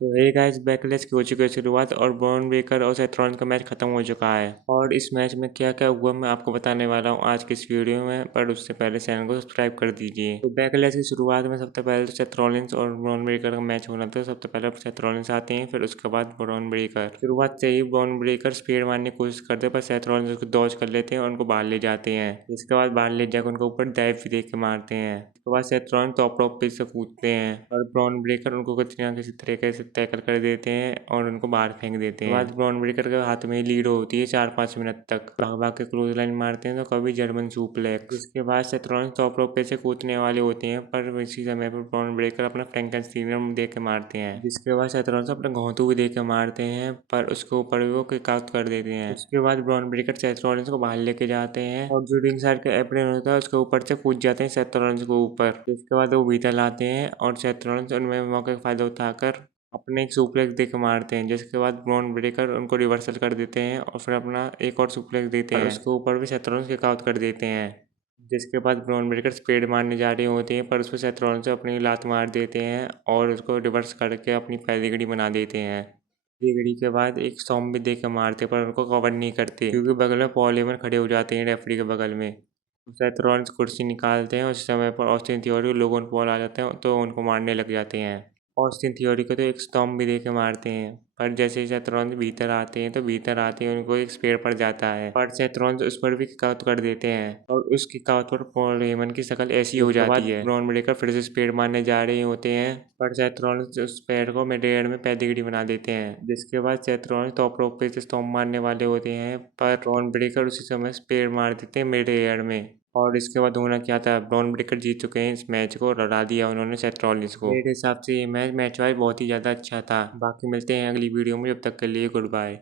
तो hey guys, backlash की हो चुकी है शुरुआत और ब्रॉन ब्रेकर और सेथ रॉलिन्स का मैच खत्म हो चुका है। और इस मैच में क्या क्या हुआ मैं आपको बताने वाला हूँ आज की इस वीडियो में, पर उससे पहले चैनल को सब्सक्राइब कर दीजिए। तो बैकलैश की शुरुआत में सबसे पहले तो सेथ रॉलिन्स और ब्रॉन ब्रेकर का मैच होना था। सबसे पहले सेथ रॉलिन्स आते हैं, फिर उसके बाद ब्रॉन ब्रेकर। शुरुआत से ही ब्रॉन ब्रेकर स्पीड मारने की कोशिश करते हैं, पर सेथ रॉलिन्स उसको डॉज कर लेते हैं और उनको बाहर ले जाते हैं। इसके बाद बाहर ले जाकर उनको ऊपर डाइव भी दे के मारते हैं। उसके बाद सेथ रॉलिन्स टॉप रॉप पे से कूदते हैं और ब्रॉन ब्रेकर उनको किसी न किसी तरीके से टैकल कर देते हैं और उनको बाहर फेंक देते हैं। बाद ब्रॉन ब्रेकर के हाथ में लीड होती है 4-5 मिनट तक। भाग भाग के क्लोज लाइन मारते हैं तो कभी जर्मन सुप्लेक्स। उसके बाद सेथ रॉलिन्स टॉप रोप पे से कूदने वाले होते हैं, पर इसी समय पर ब्रॉन ब्रेकर अपना फ्रैंकेनस्टीनर दे के मारते हैं। जिसके बाद सेथ रॉलिन्स अपने घोंतू भी दे के मारते हैं, पर उसके ऊपर भी वो किक आउट कर देते हैं। उसके बाद ब्रॉन ब्रेकर सेथ रॉलिन्स को बाहर लेके जाते हैं और जो रिंग साइड का एप्रन होता है उसके ऊपर से कूद जाते हैं सेथ रॉलिन्स के ऊपर। जिसके बाद वो भीतर लाते हैं और सेथ रॉलिन्स उनमें मौके का फायदा उठाकर अपने एक सुप्लेक्स दे के मारते हैं। जिसके बाद ब्रॉन ब्रेकर उनको रिवर्सल कर देते हैं और फिर अपना एक और सुप्लेक्स देते हैं। उसके ऊपर भी सेथ रॉलिन्स किक आउट कर देते हैं। जिसके बाद ब्रॉन ब्रेकर स्पीड मारने जा रहे होते हैं, पर उस पर सेथ रॉलिन्स अपनी लात मार देते हैं और उसको रिवर्स करके अपनी पेडिग्री बना देते हैं। पेडिग्री के बाद एक स्टॉम्प भी दे के मारते, पर उनको कवर नहीं करते क्योंकि बगल में पॉल हेमन खड़े हो जाते हैं रेफरी के बगल में। सेथ रॉलिन्स कुर्सी निकालते हैं और उस समय पर ऑस्टिन थियोरी और लोगन पॉल आ जाते हैं तो उनको मारने लग जाते हैं। ऑस्टिन थियोरी को तो एक स्टॉम्प भी दे के मारते हैं, पर जैसे ही सेथ रॉलिन्स भीतर आते हैं तो भीतर आते ही उनको एक स्पेयर पड़ जाता है, पर सेथ रॉलिन्स उस पर भी किक आउट कर देते हैं और उस किक आउट पर पॉल हेमन की शक्ल ऐसी हो जाती है। ब्रॉन ब्रेकर फिर से स्पेयर मारने जा रहे होते हैं, पर सेथ रॉलिन्स उस स्पेयर को मिड एयर में पेडिग्री बना देते हैं। जिसके बाद सेथ रॉलिन्स टॉप रोप पे से स्टॉम्प मारने वाले होते हैं, पर ब्रॉन ब्रेकर उसी समय स्पेयर मार देते हैं मिड एयर में। और इसके बाद होना क्या था, ब्रॉन ब्रेकर जीत चुके हैं इस मैच को, हरा दिया उन्होंने सेथ रॉलिन्स को। मेरे हिसाब से ये मैच वाइज बहुत ही ज़्यादा अच्छा था। बाकी मिलते हैं अगली वीडियो में, जब तक के लिए गुड बाय।